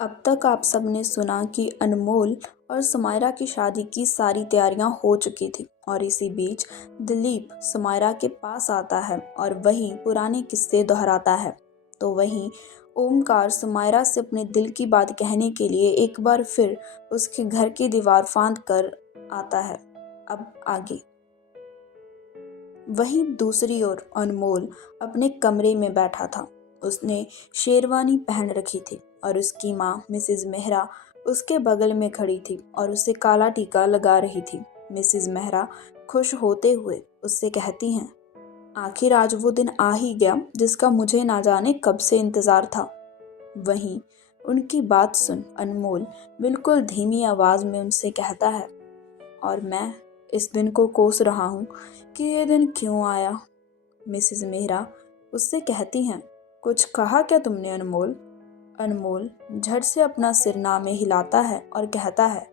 अब तक आप सबने सुना कि अनमोल और समायरा की शादी की सारी तैयारियां हो चुकी थी और इसी बीच दिलीप समायरा के पास आता है और वही पुराने किस्से दोहराता है। तो वहीं ओमकार समायरा से अपने दिल की बात कहने के लिए एक बार फिर उसके घर की दीवार फांद कर आता है। अब आगे। वहीं दूसरी ओर अनमोल अपने कमरे में बैठा था। उसने शेरवानी पहन रखी थी और उसकी माँ मिसेस मेहरा उसके बगल में खड़ी थी और उसे काला टीका लगा रही थी। मिसेस मेहरा खुश होते हुए उससे कहती हैं, आखिर आज वो दिन आ ही गया जिसका मुझे ना जाने कब से इंतज़ार था। वहीं उनकी बात सुन अनमोल बिल्कुल धीमी आवाज़ में उनसे कहता है, और मैं इस दिन को कोस रहा हूँ कि ये दिन क्यों आया। मिसेस मेहरा उससे कहती हैं, कुछ कहा क्या तुमने अनमोल? अनमोल झट से अपना सिर ना में हिलाता है और कहता है,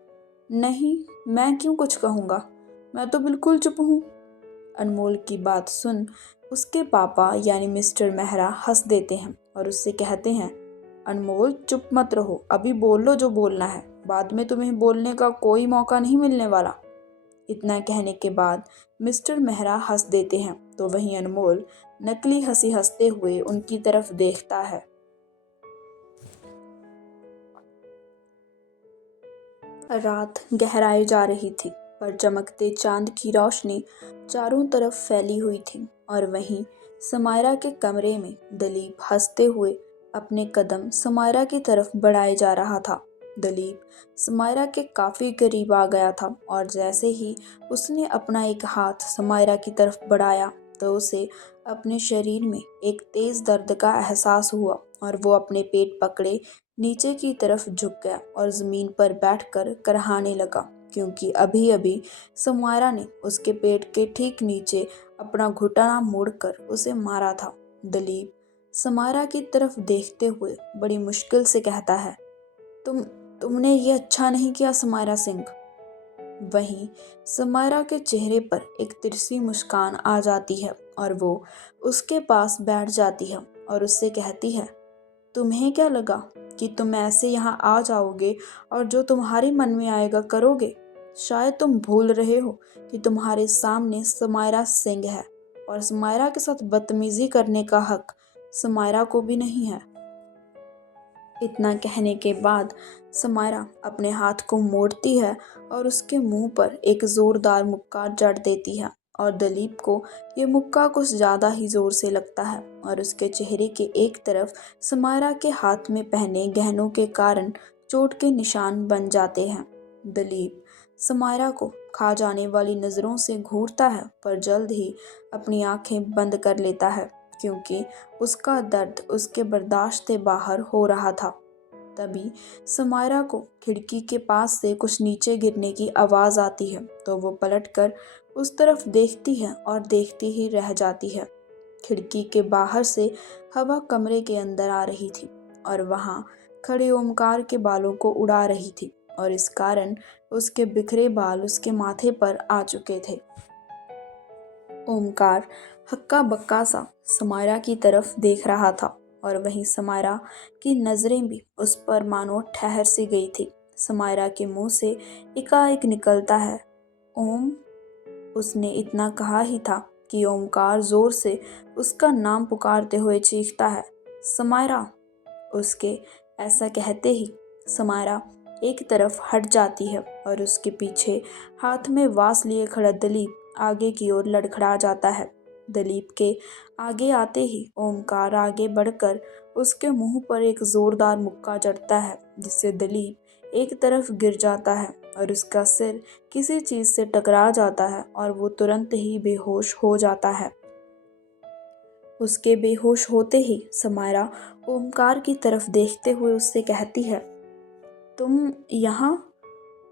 नहीं, मैं क्यों कुछ कहूँगा, मैं तो बिल्कुल चुप हूँ। अनमोल की बात सुन उसके पापा यानी मिस्टर मेहरा हंस देते हैं और उससे कहते हैं, अनमोल चुप मत रहो, अभी बोल लो जो बोलना है, बाद में तुम्हें बोलने का कोई मौका नहीं मिलने वाला। इतना कहने के बाद मिस्टर मेहरा हंस देते हैं तो वहीं अनमोल नकली हंसी हंसते हुए उनकी तरफ देखता है। रात गहराई जा रही थी पर चमकते चांद की रोशनी चारों तरफ फैली हुई थी और वहीं समायरा के कमरे में दलीप हंसते हुए अपने कदम समायरा की तरफ बढ़ाए जा रहा था। दलीप समायरा के काफी करीब आ गया था और जैसे ही उसने अपना एक हाथ समायरा की तरफ बढ़ाया तो उसे अपने शरीर में एक तेज दर्द का एहसास हुआ और वो अपने पेट पकड़े नीचे की तरफ झुक गया और जमीन पर बैठकर करहाने लगा, क्योंकि अभी अभी समायरा ने उसके पेट के ठीक नीचे अपना घुटना मोड़कर उसे मारा था। दलीप समायरा की तरफ देखते हुए बड़ी मुश्किल से कहता है, तुम तुमने ये अच्छा नहीं किया समायरा सिंह। वहीं समायरा के चेहरे पर एक तिरछी मुस्कान आ जाती है और वो उसके पास बैठ जाती है और उससे कहती है, तुम्हें क्या लगा कि तुम ऐसे यहाँ आ जाओगे और जो तुम्हारे मन में आएगा करोगे? शायद तुम भूल रहे हो कि तुम्हारे सामने समायरा सिंह है और समायरा के साथ बदतमीजी करने का हक समायरा को भी नहीं है। इतना कहने के बाद समायरा अपने हाथ को मोड़ती है और उसके मुंह पर एक जोरदार मुक्का जड़ देती है और दलीप को ये मुक्का कुछ ज़्यादा ही जोर से लगता है और उसके चेहरे के एक तरफ समायरा के हाथ में पहने गहनों के कारण चोट के निशान बन जाते हैं। दलीप समायरा को खा जाने वाली नज़रों से घूरता है पर जल्द ही अपनी आंखें बंद कर लेता है, क्योंकि उसका दर्द उसके बर्दाश्त से बाहर हो रहा था। तभी समायरा को खिड़की के पास से कुछ नीचे गिरने की आवाज़ आती है तो वो पलटकर उस तरफ देखती है और देखती ही रह जाती है। खिड़की के बाहर से हवा कमरे के अंदर आ रही थी और वहाँ खड़े ओमकार के बालों को उड़ा रही थी और इस कारण उसके बिखरे बाल उसके माथे पर आ चुके थे। ओमकार हक्का बक्का सा समायरा की तरफ देख रहा था और वहीं समायरा की नज़रें भी उस पर मानो ठहर सी गई थी। समायरा के मुंह से एकाएक निकलता है, ओम। उसने इतना कहा ही था कि ओमकार जोर से उसका नाम पुकारते हुए चीखता है, समायरा। उसके ऐसा कहते ही समायरा एक तरफ हट जाती है और उसके पीछे हाथ में वास लिए खड़ा दलीप आगे की ओर लड़खड़ा जाता है। दलीप के आगे आते ही ओमकार आगे बढ़कर उसके मुंह पर एक जोरदार मुक्का जड़ता है जिससे दलीप एक तरफ गिर जाता है और उसका सिर किसी चीज से टकरा जाता है और वो तुरंत ही बेहोश हो जाता है। उसके बेहोश होते ही समायरा ओमकार की तरफ देखते हुए उससे कहती है, तुम यहाँ?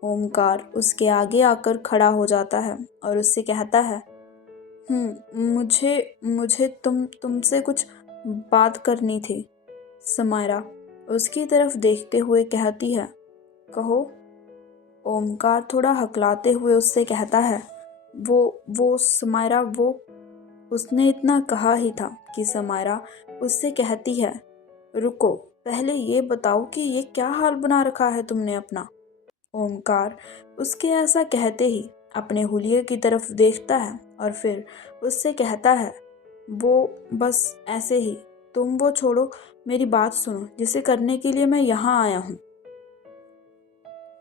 ओमकार उसके आगे आकर खड़ा हो जाता है और उससे कहता है, मुझे मुझे तुमसे कुछ बात करनी थी। समायरा उसकी तरफ देखते हुए कहती है, कहो। ओमकार थोड़ा हकलाते हुए उससे कहता है, वो समायरा वो। उसने इतना कहा ही था कि समायरा उससे कहती है, रुको, पहले ये बताओ कि ये क्या हाल बना रखा है तुमने अपना। ओमकार उसके ऐसा कहते ही अपने हुलिये की तरफ देखता है और फिर उससे कहता है, वो बस ऐसे ही। तुम वो छोड़ो, मेरी बात सुनो जिसे करने के लिए मैं यहाँ आया हूँ।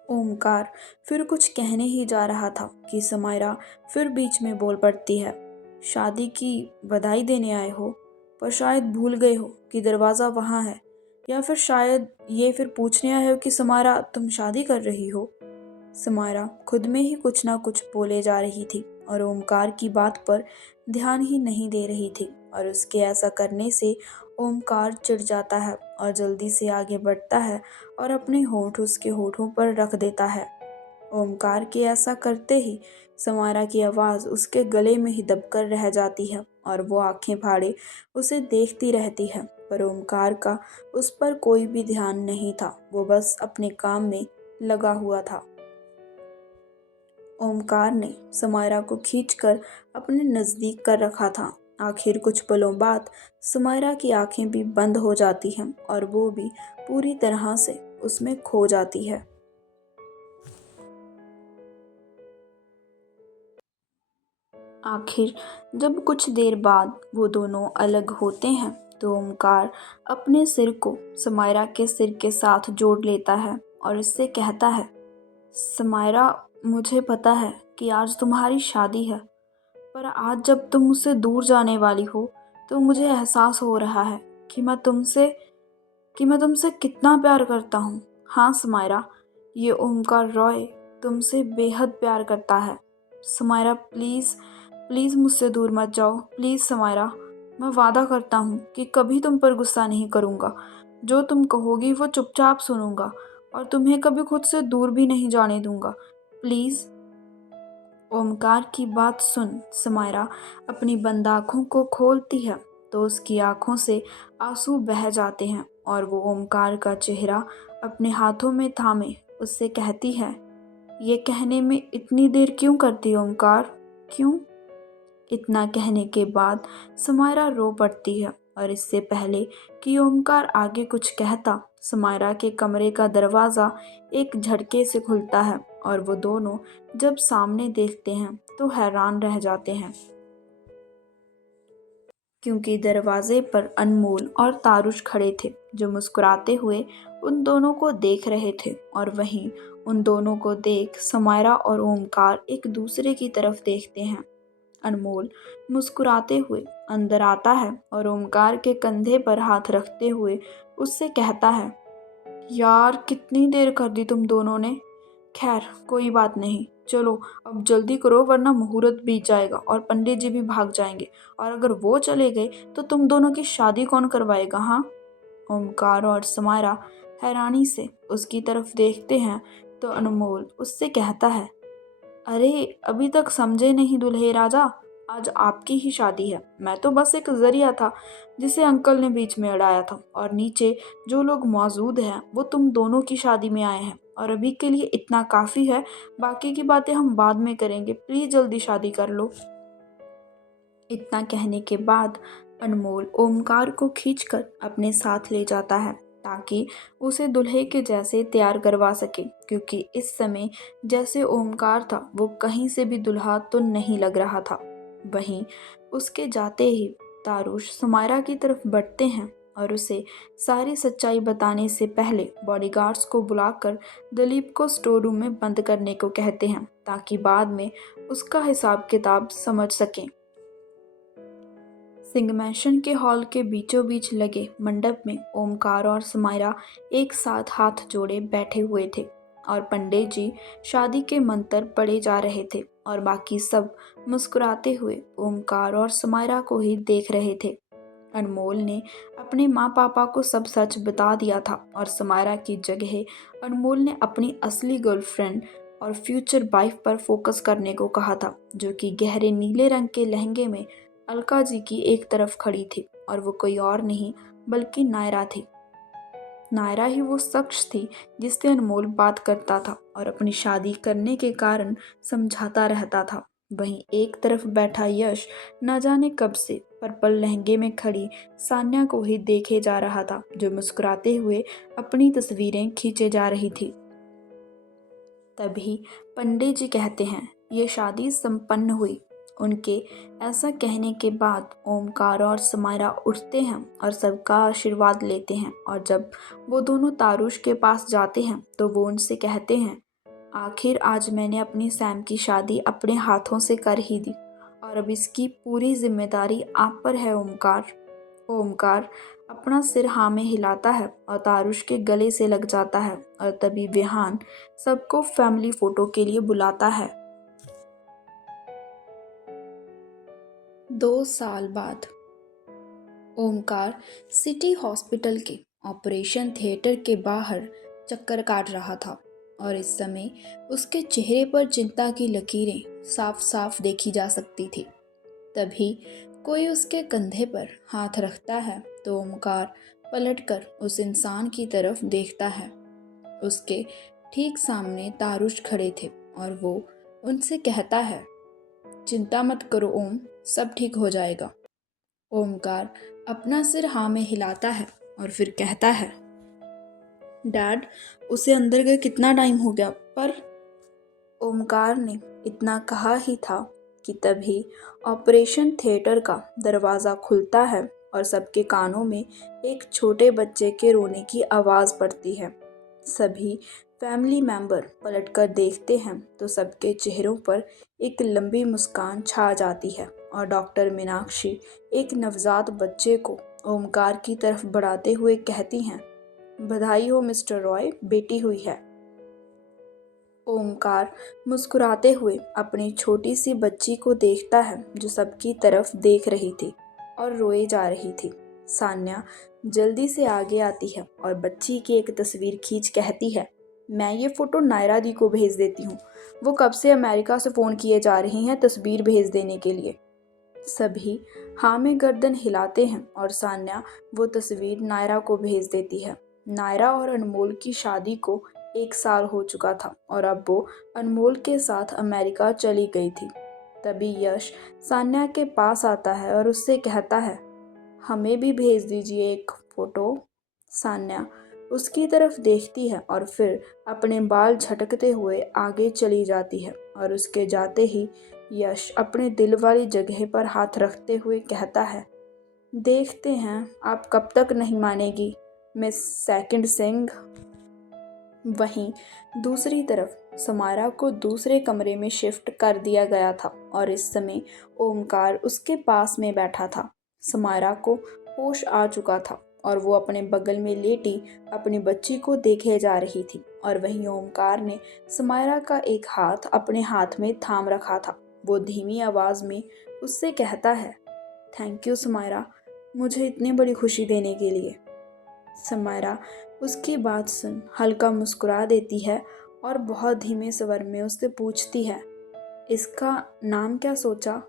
ओमकार फिर कुछ कहने ही जा रहा था कि समायरा फिर बीच में बोल पड़ती है, शादी की बधाई देने आए हो, पर शायद भूल गए हो कि दरवाज़ा वहाँ है, या फिर शायद ये फिर पूछने आए हो कि समायरा तुम शादी कर रही हो। समायरा खुद में ही कुछ ना कुछ बोले जा रही थी और ओमकार की बात पर ध्यान ही नहीं दे रही थी, और उसके ऐसा करने से ओमकार चिढ़ जाता है और जल्दी से आगे बढ़ता है और अपने होंठ उसके होठों पर रख देता है। ओमकार के ऐसा करते ही समायरा की आवाज़ उसके गले में ही दबकर रह जाती है और वो आंखें फाड़े उसे देखती रहती है, पर ओमकार का उस पर कोई भी ध्यान नहीं था। वो बस अपने काम में लगा हुआ था। ओमकार ने समायरा को खींचकर अपने नज़दीक कर रखा था। आखिर कुछ पलों बाद समायरा की आंखें भी बंद हो जाती हैं और वो भी पूरी तरह से उसमें खो जाती है। आखिर जब कुछ देर बाद वो दोनों अलग होते हैं तो ओमकार अपने सिर को समायरा के सिर के साथ जोड़ लेता है और इससे कहता है, समायरा, मुझे पता है कि आज तुम्हारी शादी है, पर आज जब तुम मुझसे दूर जाने वाली हो तो मुझे एहसास हो रहा है कि मैं तुमसे कितना प्यार करता हूँ। हाँ समायरा, ये ओमकार रॉय तुमसे बेहद प्यार करता है। समायरा प्लीज़, प्लीज़ मुझसे दूर मत जाओ, प्लीज़ समायरा। मैं वादा करता हूँ कि कभी तुम पर गुस्सा नहीं करूँगा। जो तुम कहोगी वो चुपचाप सुनूंगा और तुम्हें कभी खुद से दूर भी नहीं जाने दूंगा। प्लीज़। ओमकार की बात सुन समायरा अपनी बंद आँखों को खोलती है तो उसकी आँखों से आंसू बह जाते हैं और वो ओमकार का चेहरा अपने हाथों में थामे उससे कहती है, ये कहने में इतनी देर क्यों करती ओमकार, क्यों? इतना कहने के बाद समायरा रो पड़ती है और इससे पहले कि ओमकार आगे कुछ कहता, समायरा के कमरे का दरवाज़ा एक झटके से खुलता है और वो दोनों जब सामने देखते हैं तो हैरान रह जाते हैं, क्योंकि दरवाजे पर अनमोल और तारुश खड़े थे जो मुस्कुराते हुए उन दोनों को देख रहे थे। और वहीं उन दोनों को देख समायरा और ओमकार एक दूसरे की तरफ देखते हैं। अनमोल मुस्कुराते हुए अंदर आता है और ओमकार के कंधे पर हाथ रखते हुए उससे कहता है, यार कितनी देर कर दी तुम दोनों ने। खैर कोई बात नहीं, चलो अब जल्दी करो वरना मुहूर्त बीत जाएगा और पंडित जी भी भाग जाएंगे, और अगर वो चले गए तो तुम दोनों की शादी कौन करवाएगा। हाँ। ओमकार और समायरा हैरानी से उसकी तरफ देखते हैं तो अनमोल उससे कहता है, अरे अभी तक समझे नहीं दुल्हे राजा, आज आपकी ही शादी है। मैं तो बस एक जरिया था जिसे अंकल ने बीच में अड़ाया था, और नीचे जो लोग मौजूद हैं वो तुम दोनों की शादी में आए हैं, और अभी के लिए इतना काफ़ी है, बाकी की बातें हम बाद में करेंगे, प्लीज़ जल्दी शादी कर लो। इतना कहने के बाद अनमोल ओमकार को खींचकर अपने साथ ले जाता है ताकि उसे दुल्हे के जैसे तैयार करवा सके, क्योंकि इस समय जैसे ओमकार था वो कहीं से भी दुल्हा तो नहीं लग रहा था। वहीं उसके जाते ही तारुश सुमायरा की तरफ बढ़ते हैं और उसे सारी सच्चाई बताने से पहले बॉडीगार्ड्स को बुलाकर दिलीप को स्टोर रूम में बंद करने को कहते हैं ताकि बाद में उसका हिसाब किताब समझ सकें। सिंगमेशन के हॉल के बीचों बीच लगे मंडप में ओमकार और समायरा एक साथ हाथ जोड़े बैठे हुए थे और पंडित जी शादी के मंत्र पढ़े जा रहे थे, और बाकी सब मुस्कुराते हुए ओमकार और समायरा को ही देख रहे थे। अनमोल ने अपने माँ पापा को सब सच बता दिया था और समायरा की जगह अनमोल ने अपनी असली गर्लफ्रेंड और फ्यूचर वाइफ पर फोकस करने को कहा था, जो कि गहरे नीले रंग के लहंगे में अलका जी की एक तरफ खड़ी थी, और वो कोई और नहीं बल्कि नायरा थी। नायरा ही वो शख्स थी जिससे अनमोल बात करता था और अपनी शादी करने के कारण समझाता रहता था। वहीं एक तरफ बैठा यश न जाने कब से पर्पल लहंगे में खड़ी सान्या को ही देखे जा रहा था, जो मुस्कुराते हुए अपनी तस्वीरें खींचे जा रही थी। तभी पंडित जी कहते हैं, ये शादी संपन्न हुई। उनके ऐसा कहने के बाद ओमकार और समायरा उठते हैं और सबका आशीर्वाद लेते हैं। और जब वो दोनों तारुश के पास जाते हैं तो वो उनसे कहते हैं, आखिर आज मैंने अपनी सैम की शादी अपने हाथों से कर ही दी और अब इसकी पूरी जिम्मेदारी आप पर है ओमकार। ओमकार अपना सिर हाँ में हिलाता है और तारुश के गले से लग जाता है और तभी विहान सबको फैमिली फोटो के लिए बुलाता है। 2 साल बाद ओमकार सिटी हॉस्पिटल के ऑपरेशन थिएटर के बाहर चक्कर काट रहा था और इस समय उसके चेहरे पर चिंता की लकीरें साफ साफ देखी जा सकती थी। तभी कोई उसके कंधे पर हाथ रखता है तो ओमकार पलटकर उस इंसान की तरफ देखता है। उसके ठीक सामने तारुश खड़े थे और वो उनसे कहता है, चिंता मत करो ओम, सब ठीक हो जाएगा। ओमकार अपना सिर हाँ में हिलाता है और फिर कहता है, डैड, उसे अंदर गए कितना टाइम हो गया? पर ओमकार ने इतना कहा ही था कि तभी ऑपरेशन थिएटर का दरवाज़ा खुलता है और सबके कानों में एक छोटे बच्चे के रोने की आवाज़ पड़ती है। सभी फैमिली मेंबर पलटकर देखते हैं तो सबके चेहरों पर एक लंबी मुस्कान छा जाती है और डॉक्टर मीनाक्षी एक नवजात बच्चे को ओमकार की तरफ बढ़ाते हुए कहती हैं, बधाई हो मिस्टर रॉय, बेटी हुई है। ओमकार मुस्कुराते हुए अपनी छोटी सी बच्ची को देखता है जो सबकी तरफ देख रही थी और रोए जा रही थी। सान्या जल्दी से आगे आती है और बच्ची की एक तस्वीर खींच कहती है, मैं ये फ़ोटो नायरा दी को भेज देती हूँ, वो कब से अमेरिका से फ़ोन किए जा रही हैं तस्वीर भेज देने के लिए। सभी हाँ में गर्दन हिलाते हैं और सान्या वो तस्वीर नायरा को भेज देती है। नायरा और अनमोल की शादी को 1 साल हो चुका था और अब वो अनमोल के साथ अमेरिका चली गई थी। तभी यश सान्या के पास आता है और उससे कहता है, हमें भी भेज दीजिए एक फ़ोटो। सान्या उसकी तरफ देखती है और फिर अपने बाल झटकते हुए आगे चली जाती है और उसके जाते ही यश अपने दिल वाली जगह पर हाथ रखते हुए कहता है, देखते हैं आप कब तक नहीं मानेगी मिस सेकंड सिंह। वहीं दूसरी तरफ समारा को दूसरे कमरे में शिफ्ट कर दिया गया था और इस समय ओमकार उसके पास में बैठा था। समारा को होश आ चुका था और वो अपने बगल में लेटी अपनी बच्ची को देखे जा रही थी और वहीं ओमकार ने समारा का एक हाथ अपने हाथ में थाम रखा था। वो धीमी आवाज़ में उससे कहता है, थैंक यू समारा, मुझे इतनी बड़ी खुशी देने के लिए। समारा उसकी बात सुन हल्का मुस्कुरा देती है और बहुत धीमे स्वर में उससे पूछती है, इसका नाम क्या सोचा?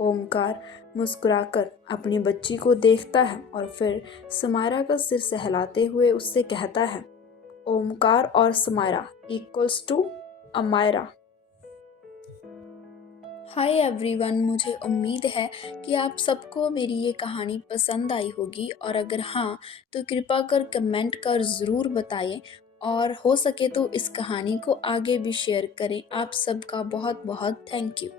ओमकार मुस्कुराकर अपनी बच्ची को देखता है और फिर समारा का सिर सहलाते हुए उससे कहता है, ओमकार और Samara equals to Amayra. Hi everyone, मुझे उम्मीद है कि आप सबको मेरी ये कहानी पसंद आई होगी और अगर हाँ तो कृपा कर कमेंट कर ज़रूर बताएं और हो सके तो इस कहानी को आगे भी शेयर करें। आप सबका बहुत बहुत थैंक यू।